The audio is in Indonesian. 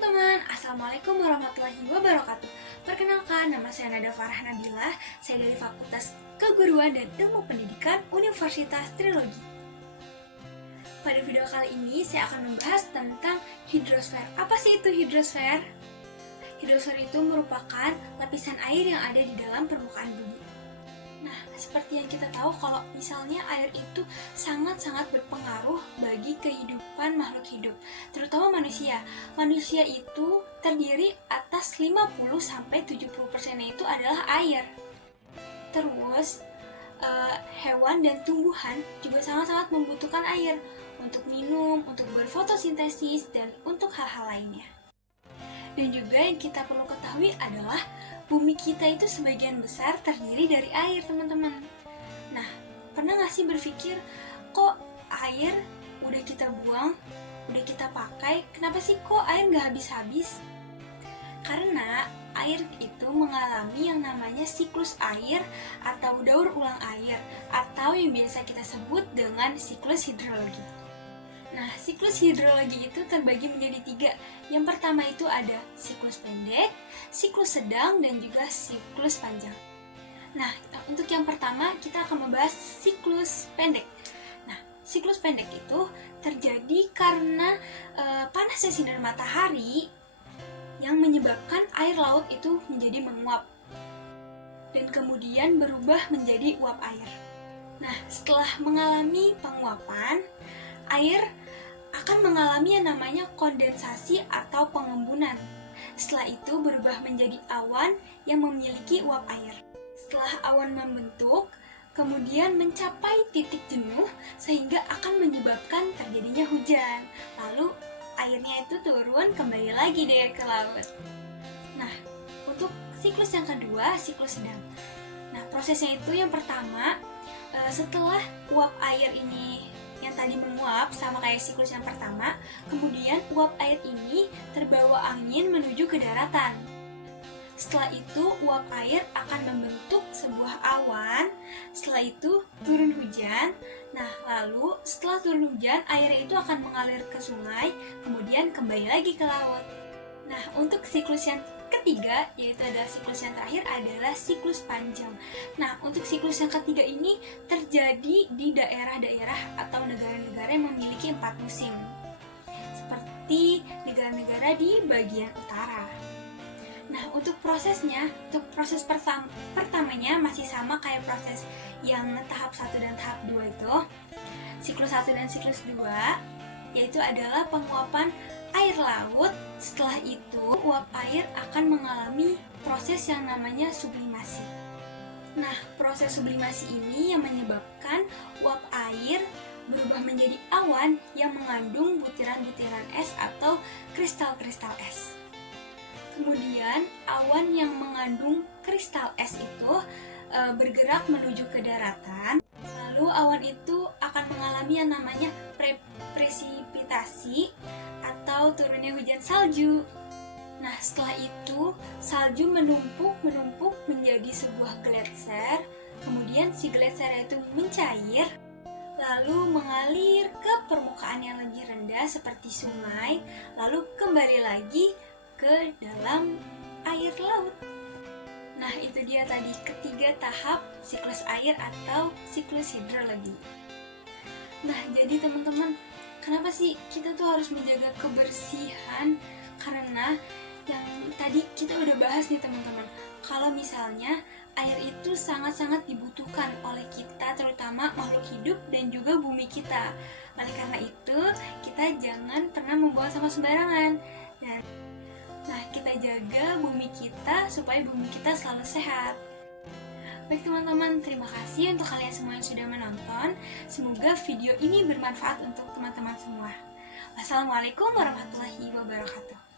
teman-teman, Assalamualaikum warahmatullahi wabarakatuh. Perkenalkan, nama saya Nada Farah Nabila. Saya dari Fakultas Keguruan dan Ilmu Pendidikan Universitas Trilogi. Pada video kali ini, saya akan membahas tentang hidrosfer. Apa sih itu hidrosfer? Hidrosfer itu merupakan lapisan air yang ada di dalam permukaan bumi. Nah, seperti yang kita tahu kalau misalnya air itu sangat-sangat berpengaruh bagi kehidupan makhluk hidup, terutama manusia. Manusia itu terdiri atas 50-70% itu adalah air. Terus, hewan dan tumbuhan juga sangat-sangat membutuhkan air untuk minum, untuk berfotosintesis, dan untuk hal-hal lainnya. Dan juga yang kita perlu ketahui adalah bumi kita itu sebagian besar terdiri dari air, teman-teman. Nah, pernah gak sih berpikir, kok air udah kita buang, udah kita pakai, kenapa sih kok air gak habis-habis? Karena air itu mengalami yang namanya siklus air atau daur ulang air, atau yang biasa kita sebut dengan siklus hidrologi. Nah, siklus hidrologi itu terbagi menjadi 3. Yang pertama itu ada siklus pendek, siklus sedang, dan juga siklus panjang. Nah, untuk yang pertama kita akan membahas siklus pendek. Nah, siklus pendek itu terjadi karena panasnya sinar matahari yang menyebabkan air laut itu menjadi menguap dan kemudian berubah menjadi uap air. Nah, setelah mengalami penguapan, air akan mengalami yang namanya kondensasi atau pengembunan. Setelah itu berubah menjadi awan yang memiliki uap air. Setelah awan membentuk, kemudian mencapai titik jenuh sehingga akan menyebabkan terjadinya hujan. Lalu airnya itu turun kembali lagi deh ke laut. Nah, untuk siklus yang kedua, siklus sedang. Nah, prosesnya itu yang pertama, setelah uap air ini yang tadi menguap sama kayak siklus yang pertama, kemudian uap air ini terbawa angin menuju ke daratan. Setelah itu uap air akan membentuk sebuah awan. Setelah itu turun hujan. Nah, lalu setelah turun hujan, airnya itu akan mengalir ke sungai, kemudian kembali lagi ke laut. Nah, untuk siklus yang ketiga, yaitu adalah siklus yang terakhir, adalah siklus panjang. Nah, untuk siklus yang ketiga ini terjadi di daerah-daerah atau negara-negara yang memiliki 4 musim, seperti negara-negara di bagian utara. Nah, untuk prosesnya, untuk proses pertamanya masih sama kayak proses yang tahap 1 dan tahap 2 itu. Siklus 1 dan siklus 2 yaitu adalah penguapan air laut. Setelah itu, uap air akan mengalami proses yang namanya sublimasi. Nah, proses sublimasi ini yang menyebabkan uap air berubah menjadi awan yang mengandung butiran-butiran es atau kristal-kristal es. Kemudian, awan yang mengandung kristal es itu bergerak menuju ke daratan. Lalu awan itu akan mengalami yang namanya presipitasi atau turunnya hujan salju. Nah, setelah itu salju menumpuk menjadi sebuah gletser. Kemudian si gletser itu mencair, lalu mengalir ke permukaan yang lebih rendah seperti sungai, lalu kembali lagi ke dalam air laut. Nah, itu dia tadi ketiga tahap siklus air atau siklus hidrologi. Nah, jadi teman-teman, kenapa sih kita tuh harus menjaga kebersihan? Karena yang tadi kita udah bahas nih teman-teman, kalau misalnya air itu sangat-sangat dibutuhkan oleh kita, terutama makhluk hidup dan juga bumi kita. Oleh karena itu, kita jangan pernah membuang sampah sembarangan. Nah, kita jaga bumi kita supaya bumi kita selalu sehat. Baik teman-teman, terima kasih untuk kalian semua yang sudah menonton. Semoga video ini bermanfaat untuk teman-teman semua. Wassalamualaikum warahmatullahi wabarakatuh.